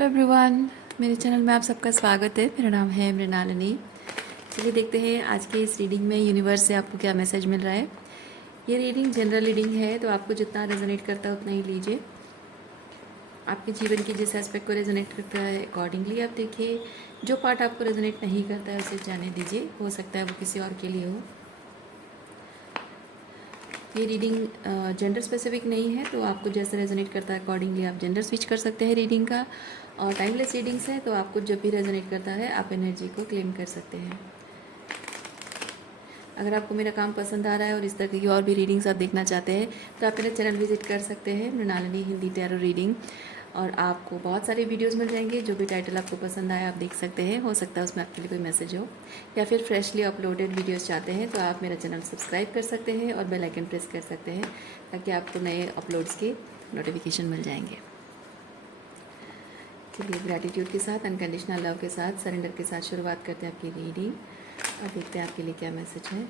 Hello everyone, मेरे channel में आप सबका स्वागत है। मेरा नाम है मृणालिनी। चलिए देखते हैं आज के इस रीडिंग में यूनिवर्स से आपको क्या मैसेज मिल रहा है। ये रीडिंग जनरल रीडिंग है, तो आपको जितना रेजोनेट करता है उतना ही लीजिए। आपके जीवन के जिस एस्पेक्ट को रेजोनेट करता है अकॉर्डिंगली आप देखिए। जो पार्ट आपको रेजोनेट नहीं करता है उसे जाने दीजिए, हो सकता है वो किसी और के लिए हो। ये रीडिंग जेंडर स्पेसिफिक नहीं है, तो आपको जैसे रेजोनेट करता है अकॉर्डिंगली आप जेंडर स्विच कर सकते हैं रीडिंग का। और टाइमलेस रीडिंग्स है, तो आपको जब भी रेजोनेट करता है आप एनर्जी को क्लेम कर सकते हैं। अगर आपको मेरा काम पसंद आ रहा है और इस तरह की और भी रीडिंग्स आप देखना चाहते हैं तो आप मेरा चैनल विजिट कर सकते हैं, मृणालिनी हिंदी टैरो रीडिंग। और आपको बहुत सारे वीडियोस मिल जाएंगे, जो भी टाइटल आपको पसंद आए आप देख सकते हैं। हो सकता है उसमें आपके लिए कोई मैसेज हो, या फिर फ्रेशली अपलोडेड वीडियोस चाहते हैं तो आप मेरा चैनल सब्सक्राइब कर सकते हैं और बेल आइकन प्रेस कर सकते हैं, ताकि आपको नए अपलोड्स के नोटिफिकेशन मिल जाएंगे। चलिए ग्रैटिट्यूड के साथ, अनकंडीशनल लव के साथ, सरेंडर के साथ शुरुआत करते हैं आपकी रीडिंग और देखते हैं आपके लिए क्या मैसेज है।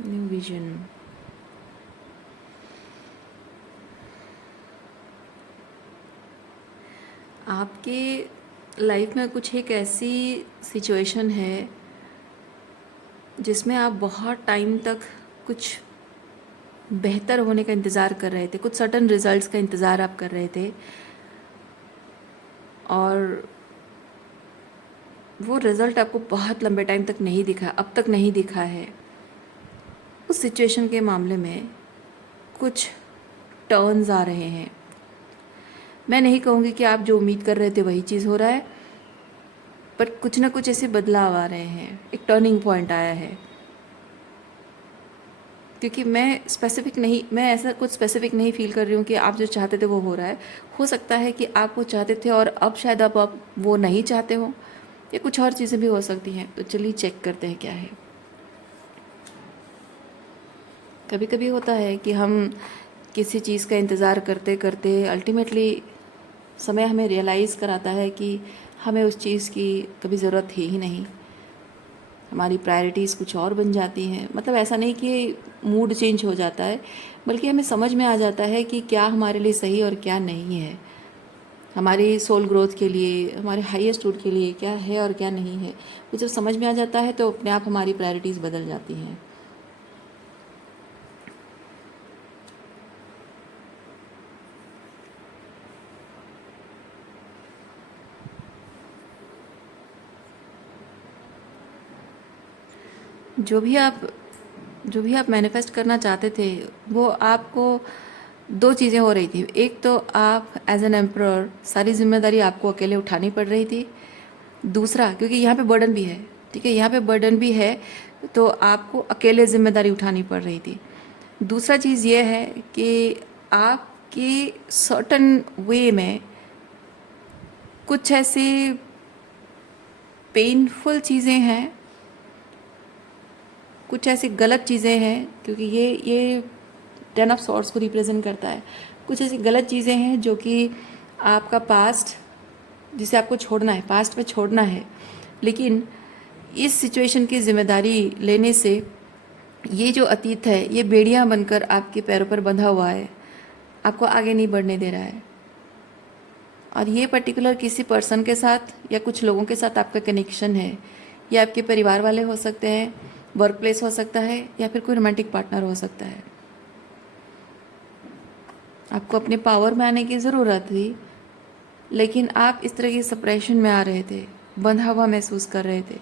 New vision. आपके लाइफ में कुछ एक ऐसी सिचुएशन है जिसमें आप बहुत टाइम तक कुछ बेहतर होने का इंतज़ार कर रहे थे, कुछ सर्टन रिजल्ट्स का इंतज़ार आप कर रहे थे, और वो रिज़ल्ट आपको बहुत लंबे टाइम तक नहीं दिखा, अब तक नहीं दिखा है। उस सिचुएशन के मामले में कुछ टर्न्स आ रहे हैं। मैं नहीं कहूँगी कि आप जो उम्मीद कर रहे थे वही चीज़ हो रहा है, पर कुछ ना कुछ ऐसे बदलाव आ रहे हैं, एक टर्निंग पॉइंट आया है। क्योंकि मैं ऐसा कुछ स्पेसिफिक नहीं फील कर रही हूँ कि आप जो चाहते थे वो हो रहा है। हो सकता है कि आप वो चाहते थे और अब शायद आप वो नहीं चाहते हो, या कुछ और चीज़ें भी हो सकती हैं। तो चलिए चेक करते हैं क्या है। कभी कभी होता है कि हम किसी चीज़ का इंतज़ार करते करते अल्टीमेटली समय हमें रियलाइज़ कराता है कि हमें उस चीज़ की कभी ज़रूरत थी ही नहीं। हमारी प्रायोरिटीज़ कुछ और बन जाती हैं। मतलब ऐसा नहीं कि मूड चेंज हो जाता है, बल्कि हमें समझ में आ जाता है कि क्या हमारे लिए सही और क्या नहीं है। हमारी सोल ग्रोथ के लिए, हमारे हाईएस्ट गुड के लिए क्या है और क्या नहीं है, वो जब समझ में आ जाता है तो अपने आप हमारी प्रायोरिटीज़ बदल जाती हैं। जो भी आप मैनिफेस्ट करना चाहते थे, वो आपको दो चीज़ें हो रही थी। एक तो आप एज एन एम्प्रर सारी जिम्मेदारी आपको अकेले उठानी पड़ रही थी। दूसरा, क्योंकि यहाँ पे बर्डन भी है, ठीक है, यहाँ पे बर्डन भी है, तो आपको अकेले जिम्मेदारी उठानी पड़ रही थी। दूसरा चीज़ ये है कि आपकी सर्टन वे में कुछ ऐसी पेनफुल चीज़ें हैं, कुछ ऐसी गलत चीज़ें हैं, क्योंकि ये 10 ऑफ सॉर्ड्स को रिप्रेजेंट करता है। कुछ ऐसी गलत चीज़ें हैं जो कि आपका पास्ट, जिसे आपको छोड़ना है, पास्ट में छोड़ना है। लेकिन इस सिचुएशन की जिम्मेदारी लेने से ये जो अतीत है ये बेड़ियाँ बनकर आपके पैरों पर बंधा हुआ है, आपको आगे नहीं बढ़ने दे रहा है। और ये पर्टिकुलर किसी पर्सन के साथ या कुछ लोगों के साथ आपका कनेक्शन है। ये आपके परिवार वाले हो सकते हैं, वर्क प्लेस हो सकता है, या फिर कोई रोमांटिक पार्टनर हो सकता है। आपको अपने पावर में आने की ज़रूरत थी, लेकिन आप इस तरह की सप्रेशन में आ रहे थे, बंधा हुआ महसूस कर रहे थे।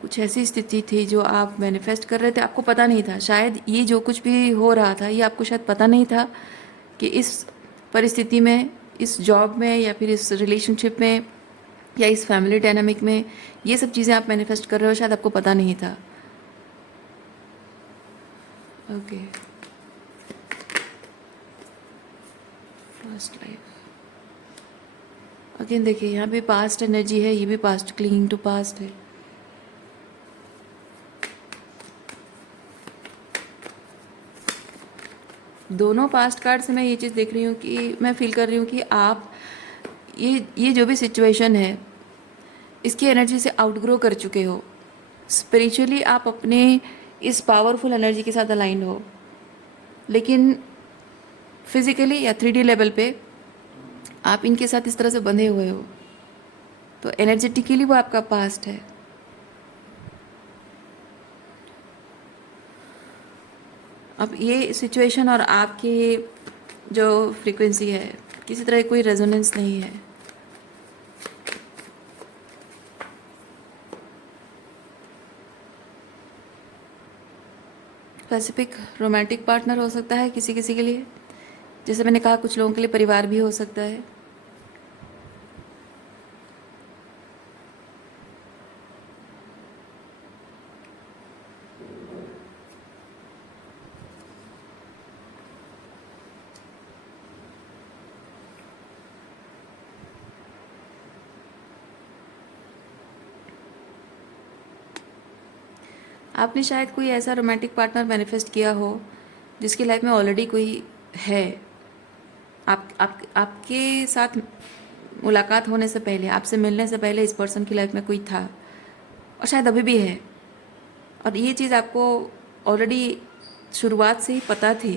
कुछ ऐसी स्थिति थी जो आप मैनिफेस्ट कर रहे थे, आपको पता नहीं था। शायद ये जो कुछ भी हो रहा था ये आपको शायद पता नहीं था कि इस परिस्थिति में, इस जॉब में, या फिर इस रिलेशनशिप में, या इस फैमिली डायनामिक में ये सब चीज़ें आप मैनिफेस्ट कर रहे हो, शायद आपको पता नहीं था। Okay, first life. अगेन देखिए, यहाँ भी पास्ट एनर्जी है, ये भी पास्ट, क्लिंगिंग टू पास्ट है। दोनों पास्ट कार्ड से मैं ये चीज़ देख रही हूँ कि मैं फील कर रही हूँ कि आप ये जो भी सिचुएशन है इसकी एनर्जी से आउटग्रो कर चुके हो। स्पिरिचुअली आप अपने इस पावरफुल एनर्जी के साथ अलाइंड हो, लेकिन फिजिकली या 3D लेवल पे आप इनके साथ इस तरह से बंधे हुए हो, तो एनर्जेटिकली वो आपका पास्ट है। अब ये सिचुएशन और आपकी जो फ्रीक्वेंसी है किसी तरह कोई रेजोनेंस नहीं है। स्पेसिफिक रोमांटिक पार्टनर हो सकता है किसी किसी के लिए, जैसे मैंने कहा कुछ लोगों के लिए परिवार भी हो सकता है। आपने शायद कोई ऐसा रोमांटिक पार्टनर मैनिफेस्ट किया हो जिसकी लाइफ में ऑलरेडी कोई है। आपके साथ मुलाकात होने से पहले, आपसे मिलने से पहले इस पर्सन की लाइफ में कोई था और शायद अभी भी है, और ये चीज़ आपको ऑलरेडी शुरुआत से ही पता थी,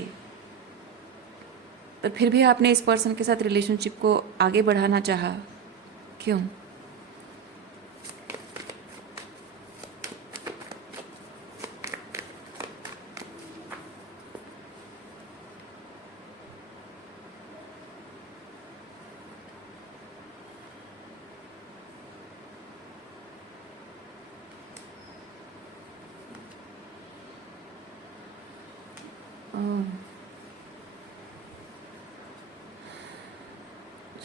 पर फिर भी आपने इस पर्सन के साथ रिलेशनशिप को आगे बढ़ाना चाहा। क्यों?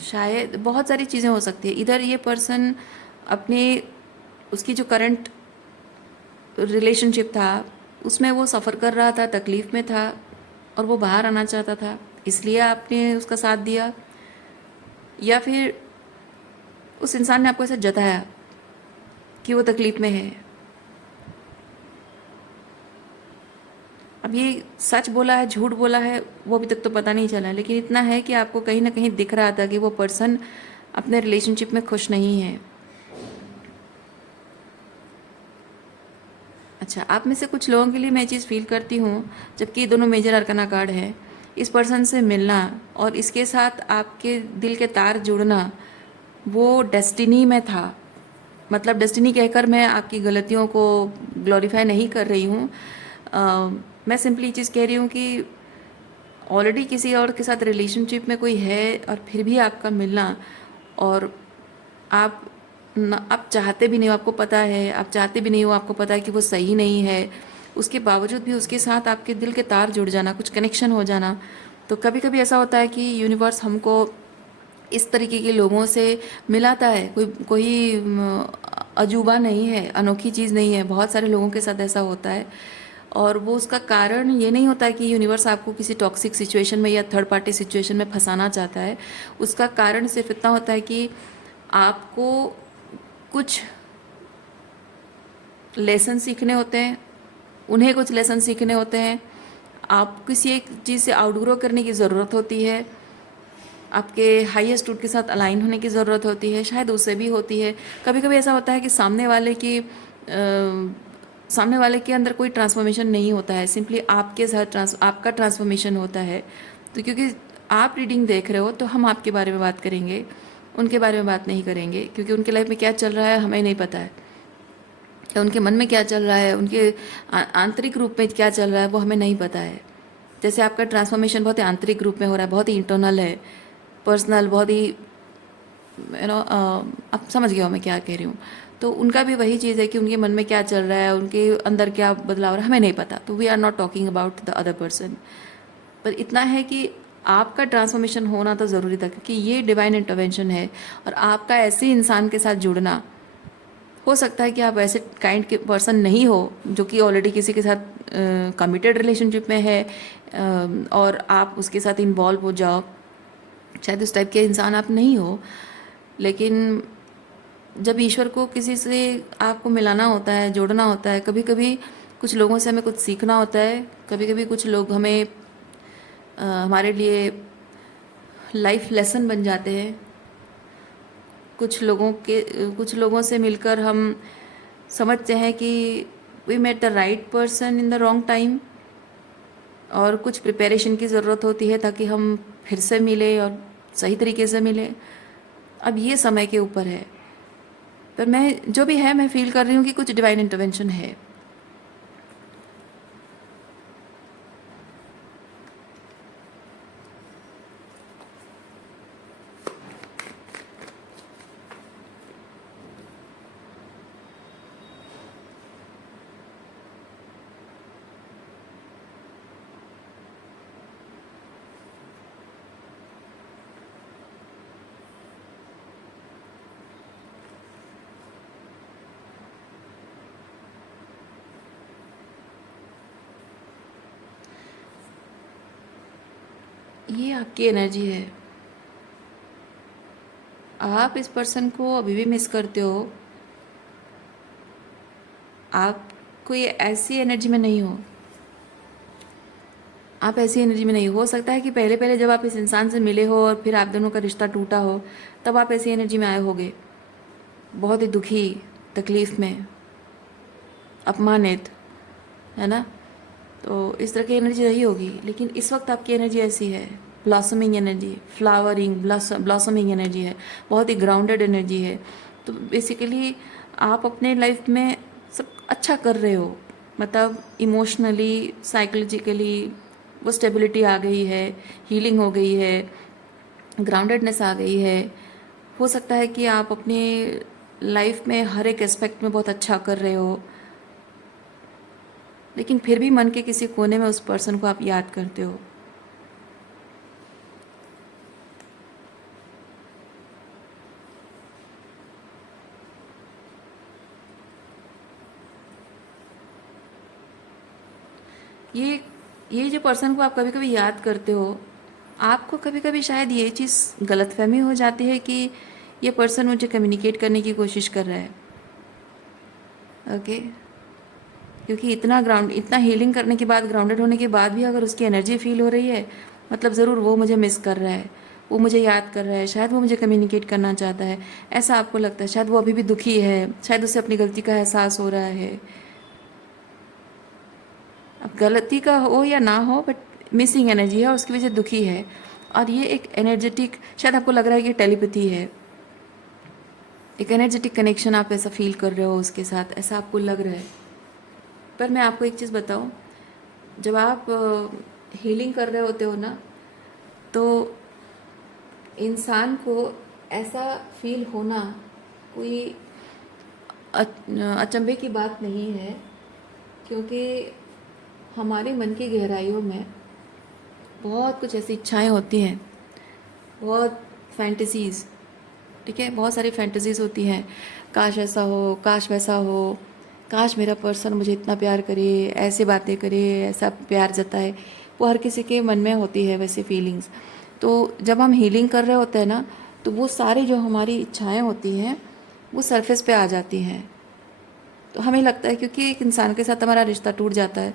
शायद बहुत सारी चीज़ें हो सकती है। इधर ये पर्सन अपने उसकी जो करंट रिलेशनशिप था उसमें वो सफ़र कर रहा था, तकलीफ़ में था और वो बाहर आना चाहता था, इसलिए आपने उसका साथ दिया, या फिर उस इंसान ने आपको ऐसा जताया कि वो तकलीफ़ में है। अब ये सच बोला है झूठ बोला है वो अभी तक तो पता नहीं चला, लेकिन इतना है कि आपको कहीं ना कहीं दिख रहा था कि वो पर्सन अपने रिलेशनशिप में खुश नहीं है। अच्छा, आप में से कुछ लोगों के लिए मैं चीज़ फील करती हूँ, जबकि ये दोनों मेजर अरकाना कार्ड है, इस पर्सन से मिलना और इसके साथ आपके दिल के तार जुड़ना वो डेस्टिनी में था। मतलब डेस्टिनी कहकर मैं आपकी गलतियों को ग्लोरीफाई नहीं कर रही हूँ। मैं सिंपली ये चीज़ कह रही हूँ कि ऑलरेडी किसी और के साथ रिलेशनशिप में कोई है और फिर भी आपका मिलना, और आप चाहते भी नहीं हो, आपको पता है, आप चाहते भी नहीं हो, आपको पता है कि वो सही नहीं है, उसके बावजूद भी उसके साथ आपके दिल के तार जुड़ जाना, कुछ कनेक्शन हो जाना। तो कभी कभी ऐसा होता है कि यूनिवर्स हमको इस तरीके के लोगों से मिलाता है। कोई कोई अजूबा नहीं है, अनोखी चीज़ नहीं है, बहुत सारे लोगों के साथ ऐसा होता है। और वो उसका कारण ये नहीं होता है कि यूनिवर्स आपको किसी टॉक्सिक सिचुएशन में या थर्ड पार्टी सिचुएशन में फंसाना चाहता है। उसका कारण सिर्फ इतना होता है कि आपको कुछ लेसन सीखने होते हैं, उन्हें कुछ लेसन सीखने होते हैं, आप किसी एक चीज़ से आउटग्रो करने की ज़रूरत होती है, आपके हाईएस्ट रूट के साथ अलाइन होने की ज़रूरत होती है, शायद उससे भी होती है। कभी कभी ऐसा होता है कि सामने वाले के अंदर कोई ट्रांसफॉर्मेशन नहीं होता है, सिंपली आपके साथ आपका ट्रांसफॉर्मेशन होता है। तो क्योंकि आप रीडिंग देख रहे हो तो हम आपके बारे में बात करेंगे, उनके बारे में बात नहीं करेंगे, क्योंकि उनके लाइफ में क्या चल रहा है हमें नहीं पता है, या उनके मन में क्या चल रहा है, उनके आंतरिक रूप में क्या चल रहा है वो हमें नहीं पता है। जैसे आपका ट्रांसफॉर्मेशन बहुत ही आंतरिक रूप में हो रहा है, बहुत ही इंटरनल है, पर्सनल, बहुत ही आप समझ गए हो मैं क्या कह रही हूँ। तो उनका भी वही चीज़ है कि उनके मन में क्या चल रहा है, उनके अंदर क्या बदलाव हो रहा है हमें नहीं पता। तो we are not talking about the other person, पर इतना है कि आपका ट्रांसफॉर्मेशन होना तो ज़रूरी था, क्योंकि ये डिवाइन इंटरवेंशन है। और आपका ऐसे इंसान के साथ जुड़ना, हो सकता है कि आप ऐसे काइंड के पर्सन नहीं हो जो कि ऑलरेडी किसी के साथ कमिटेड रिलेशनशिप में है, और आप उसके साथ इन्वॉल्व हो जाओ, शायद उस टाइप के इंसान आप नहीं हो। लेकिन जब ईश्वर को किसी से आपको मिलाना होता है, जोड़ना होता है, कभी कभी कुछ लोगों से हमें कुछ सीखना होता है, कभी कभी कुछ लोग हमें हमारे लिए लाइफ लेसन बन जाते हैं। कुछ लोगों से मिलकर हम समझते हैं कि we met the right person in the wrong time, और कुछ प्रिपरेशन की ज़रूरत होती है ताकि हम फिर से मिले और सही तरीके से मिले। अब ये समय के ऊपर है, पर मैं जो भी है मैं फील कर रही हूँ कि कुछ डिवाइन इंटरवेंशन है। ये आपकी एनर्जी है। आप इस पर्सन को अभी भी मिस करते हो। आप कोई ऐसी एनर्जी में नहीं हो। आप ऐसी एनर्जी में नहीं हो सकता है कि पहले पहले जब आप इस इंसान से मिले हो और फिर आप दोनों का रिश्ता टूटा हो, तब आप ऐसी एनर्जी में आए होगे, बहुत ही दुखी, तकलीफ़ में, अपमानित, है ना। तो इस तरह की एनर्जी रही होगी, लेकिन इस वक्त आपकी एनर्जी ऐसी है, blossoming energy, flowering blossoming energy है, बहुत ही ग्राउंडेड एनर्जी है। तो बेसिकली आप अपने लाइफ में सब अच्छा कर रहे हो, मतलब इमोशनली, साइकोलॉजिकली वो स्टेबिलिटी आ गई है, हीलिंग हो गई है, ग्राउंडेडनेस आ गई है। हो सकता है कि आप अपने लाइफ में हर एक एस्पेक्ट में बहुत अच्छा कर रहे हो, लेकिन फिर भी मन के किसी कोने में उस पर्सन को आप याद करते हो। ये ये जो पर्सन को आप कभी कभी याद करते हो, आपको कभी कभी शायद ये चीज़ गलतफहमी हो जाती है कि ये पर्सन मुझे कम्युनिकेट करने की कोशिश कर रहा है। ओके, क्योंकि इतना हीलिंग करने के बाद, ग्राउंडेड होने के बाद भी अगर उसकी एनर्जी फील हो रही है, मतलब ज़रूर वो मुझे मिस कर रहा है, वो मुझे याद कर रहा है, शायद वो मुझे कम्युनिकेट करना चाहता है, ऐसा आपको लगता है। शायद वो अभी भी दुखी है, शायद उसे अपनी गलती का एहसास हो रहा है। अब गलती का हो या ना हो, बट मिसिंग एनर्जी है और उसकी वजह से दुखी है। और ये एक एनर्जेटिक, शायद आपको लग रहा है कि टेलीपैथी है, एक एनर्जेटिक कनेक्शन आप ऐसा फील कर रहे हो उसके साथ, ऐसा आपको लग रहा है। पर मैं आपको एक चीज़ बताऊं, जब आप हीलिंग कर रहे होते हो ना, तो इंसान को ऐसा फील होना कोई अचंभे की बात नहीं है, क्योंकि हमारे मन की गहराइयों में बहुत कुछ ऐसी इच्छाएं होती हैं, बहुत फैंटेसीज़, ठीक है, बहुत सारी फैंटेसीज़ होती हैं। काश ऐसा हो, काश वैसा हो, काश मेरा पर्सन मुझे इतना प्यार करे, ऐसे बातें करे, ऐसा प्यार जताए। वो हर किसी के मन में होती है वैसे फीलिंग्स। तो जब हम हीलिंग कर रहे होते हैं ना, तो वो सारी जो हमारी इच्छाएं होती हैं वो सरफेस पे आ जाती हैं। तो हमें लगता है, क्योंकि एक इंसान के साथ हमारा रिश्ता टूट जाता है,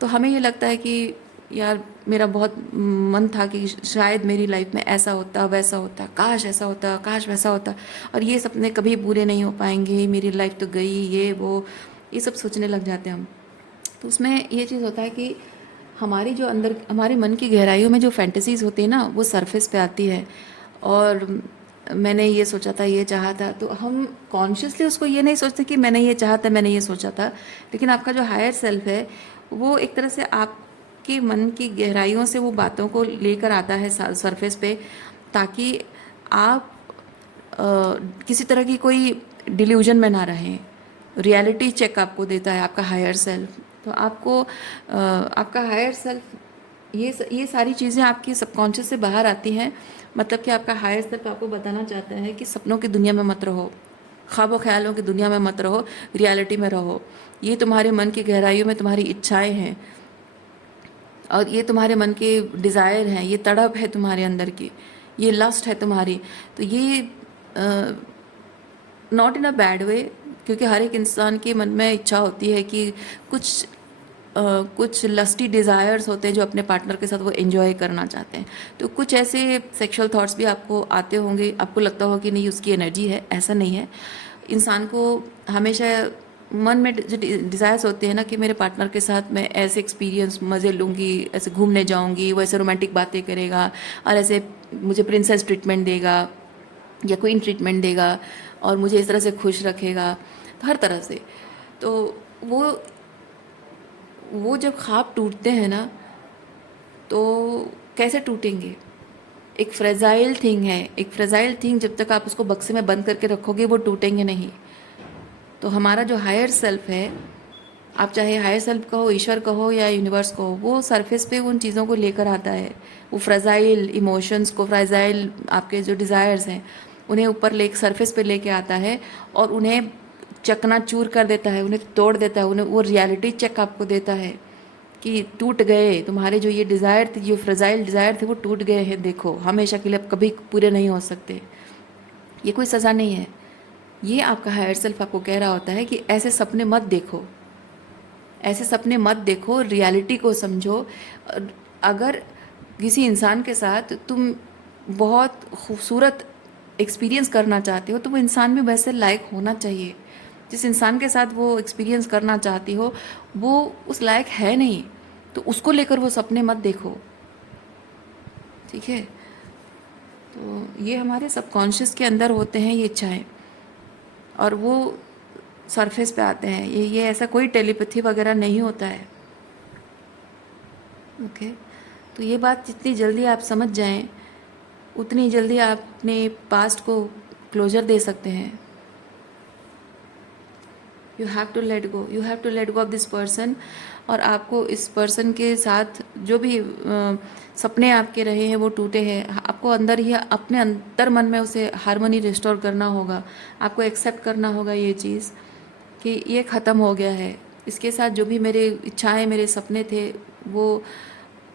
तो हमें ये लगता है कि यार मेरा बहुत मन था कि शायद मेरी लाइफ में ऐसा होता, वैसा होता, काश ऐसा होता, काश वैसा होता, और ये सपने कभी पूरे नहीं हो पाएंगे, मेरी लाइफ तो गई, ये वो, ये सब सोचने लग जाते हैं हम। तो उसमें ये चीज़ होता है कि हमारी जो अंदर, हमारे मन की गहराइयों में जो फैंटेसीज़ होती है ना, वो सरफेस पे आती है। और मैंने ये सोचा था, ये चाहा था, तो हम कॉन्शियसली उसको ये नहीं सोचते कि मैंने ये चाहा था, मैंने ये सोचा था। लेकिन आपका जो हायर सेल्फ है, वो एक तरह से आपके मन की गहराइयों से वो बातों को लेकर आता है सरफेस पे, ताकि आप किसी तरह की कोई डिल्यूजन में ना रहें। रियलिटी चेक आपको देता है आपका हायर सेल्फ। तो आपको आपका हायर सेल्फ, ये सारी चीज़ें आपकी सबकॉन्शियस से बाहर आती हैं। मतलब कि आपका हायर सेल्फ आपको बताना चाहता है कि सपनों की दुनिया में मत रहो, ख्वाबों ख्यालों की दुनिया में मत रहो, रियलिटी में रहो। ये तुम्हारे मन की गहराइयों में तुम्हारी इच्छाएं हैं, और ये तुम्हारे मन के डिज़ायर हैं, ये तड़प है तुम्हारे अंदर की, ये लस्ट है तुम्हारी। तो ये not in a bad way, क्योंकि हर एक इंसान के मन में इच्छा होती है कि कुछ कुछ लस्टी डिज़ायर्स होते हैं जो अपने पार्टनर के साथ वो एंजॉय करना चाहते हैं। तो कुछ ऐसे सेक्सुअल थॉट्स भी आपको आते होंगे, आपको लगता होगा कि नहीं उसकी एनर्जी है, ऐसा नहीं है। इंसान को हमेशा मन में जो डिज़ायर्स होते हैं ना कि मेरे पार्टनर के साथ मैं ऐसे एक्सपीरियंस मज़े लूँगी, ऐसे घूमने जाऊँगी, वो ऐसे रोमांटिक बातें करेगा और ऐसे मुझे प्रिंसेस ट्रीटमेंट देगा या क्वीन ट्रीटमेंट देगा और मुझे इस तरह से खुश रखेगा, तो हर तरह से। तो वो जब ख्वाब टूटते हैं ना, तो कैसे टूटेंगे? एक फ्रेजाइल थिंग है, एक फ्रेजाइल थिंग जब तक आप उसको बक्से में बंद करके रखोगे वो टूटेंगे नहीं। तो हमारा जो हायर सेल्फ है, आप चाहे हायर सेल्फ कहो, ईश्वर कहो या यूनिवर्स कहो, वो सरफेस पे उन चीज़ों को लेकर आता है। वो फ्रेजाइल इमोशंस को, फ्रेजाइल आपके जो डिज़ायर्स हैं उन्हें ऊपर ले सरफेस पे लेके आता है और उन्हें चकनाचूर कर देता है, उन्हें तोड़ देता है, उन्हें वो रियलिटी चेक आपको देता है कि टूट गए तुम्हारे जो ये डिज़ायर थे, जो फ्रेजाइल डिज़ायर थे वो टूट गए हैं, देखो हमेशा के लिए अब कभी पूरे नहीं हो सकते। ये कोई सज़ा नहीं है, ये आपका हायर सेल्फ आपको कह रहा होता है कि ऐसे सपने मत देखो, ऐसे सपने मत देखो, रियलिटी को समझो। अगर किसी इंसान के साथ तुम बहुत खूबसूरत एक्सपीरियंस करना चाहते हो तो वो इंसान भी वैसे लायक होना चाहिए। जिस इंसान के साथ वो एक्सपीरियंस करना चाहती हो वो उस लायक है नहीं, तो उसको लेकर वो सपने मत देखो, ठीक है? तो ये हमारे सबकॉन्शियस के अंदर होते हैं ये इच्छाएं, और वो सरफेस पे आते हैं। ये ऐसा कोई टेलीपैथी वगैरह नहीं होता है, ओके? तो ये बात जितनी जल्दी आप समझ जाएं उतनी जल्दी आप अपने पास्ट को क्लोजर दे सकते हैं। You have to let go, you have to let go of this person. और आपको इस पर्सन के साथ जो भी सपने आपके रहे हैं वो टूटे हैं, आपको अंदर ही अपने अंतर मन में उसे हारमोनी रिस्टोर करना होगा। आपको एक्सेप्ट करना होगा ये चीज़ कि ये ख़त्म हो गया है, इसके साथ जो भी मेरे इच्छाएं, मेरे सपने थे वो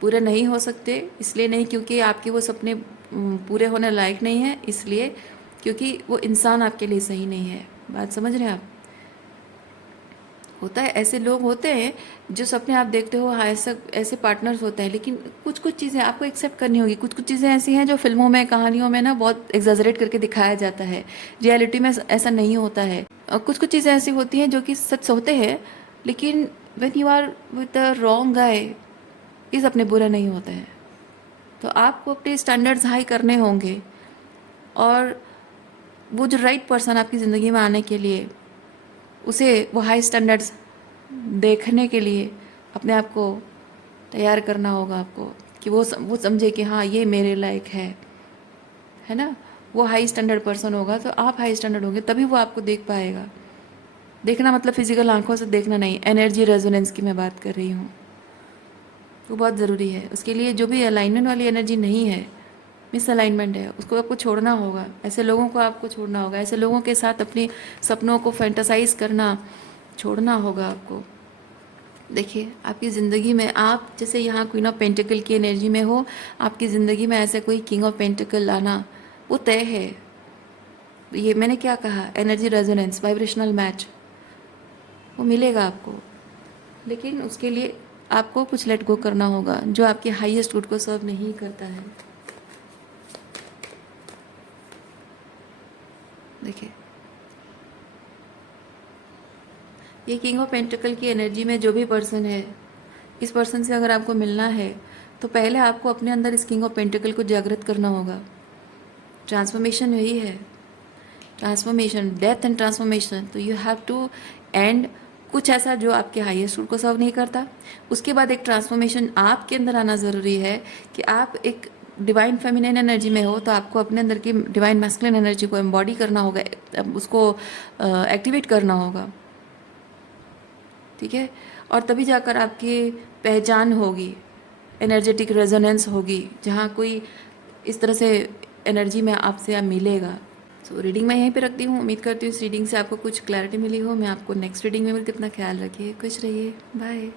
पूरे नहीं हो सकते। इसलिए नहीं क्योंकि आपके वो सपने पूरे होने लायक नहीं है, इसलिए क्योंकि वो इंसान आपके लिए सही नहीं है। बात समझ रहे हैं आप? होता है, ऐसे लोग होते हैं जो सपने आप देखते हो, हाँ ऐसे पार्टनर्स होते हैं, लेकिन कुछ कुछ चीज़ें आपको एक्सेप्ट करनी होगी। कुछ कुछ चीज़ें ऐसी हैं जो फिल्मों में, कहानियों में ना बहुत एग्जैजरेट करके दिखाया जाता है, रियलिटी में ऐसा नहीं होता है। और कुछ कुछ चीज़ें ऐसी होती हैं जो कि सच होते हैं, लेकिन when you are with the wrong guy ये सपने बुरे नहीं होते हैं। तो आपको अपने स्टैंडर्ड्स हाई करने होंगे, और वो जो राइट पर्सन आपकी ज़िंदगी में आने के लिए उसे वो हाई स्टैंडर्ड्स देखने के लिए अपने आप को तैयार करना होगा आपको, कि वो समझे कि हाँ ये मेरे लायक है ना? वो हाई स्टैंडर्ड पर्सन होगा तो आप हाई स्टैंडर्ड होंगे, तभी वो आपको देख पाएगा। देखना मतलब फिजिकल आंखों से देखना नहीं, एनर्जी रेजोनेंस की मैं बात कर रही हूँ। वो बहुत ज़रूरी है। उसके लिए जो भी अलाइनमेंट वाली एनर्जी नहीं है, मिस अलाइनमेंट है, उसको आपको छोड़ना होगा। ऐसे लोगों को आपको छोड़ना होगा, ऐसे लोगों के साथ अपने सपनों को फैंटासाइज करना छोड़ना होगा आपको। देखिए आपकी ज़िंदगी में आप जैसे यहाँ क्वीन ऑफ पेंटिकल की एनर्जी में हो, आपकी ज़िंदगी में ऐसे कोई किंग ऑफ पेंटिकल लाना वो तय है। ये मैंने क्या कहा, एनर्जी रेजोनेंस, वाइब्रेशनल मैच वो मिलेगा आपको, लेकिन उसके लिए आपको कुछ लेट गो करना होगा जो आपके हाईएस्ट गुड को सर्व नहीं करता है। देखिए ये किंग ऑफ पेंटिकल की एनर्जी में जो भी पर्सन है, इस पर्सन से अगर आपको मिलना है तो पहले आपको अपने अंदर इस किंग ऑफ पेंटिकल को जागृत करना होगा। ट्रांसफॉर्मेशन यही है, ट्रांसफॉर्मेशन, डेथ एंड ट्रांसफॉर्मेशन। तो यू हैव टू एंड कुछ ऐसा जो आपके हाईएस्ट गुड को सर्व नहीं करता। उसके बाद एक ट्रांसफॉर्मेशन आपके अंदर आना ज़रूरी है कि आप एक डिवाइन फेमिनिन एनर्जी में हो, तो आपको अपने अंदर की डिवाइन मैस्कुलिन एनर्जी को एम्बॉडी करना होगा, उसको एक्टिवेट करना होगा, ठीक है? और तभी जाकर आपकी पहचान होगी, एनर्जेटिक रेजोनेंस होगी, जहाँ कोई इस तरह से एनर्जी में आपसे मिलेगा। सो रीडिंग मैं यहीं पे रखती हूँ। उम्मीद करती हूँ इस रीडिंग से आपको कुछ क्लैरिटी मिली हो। मैं आपको नेक्स्ट रीडिंग में मिलती हूँ। अपना ख्याल रखिए, खुश रहिए, बाय।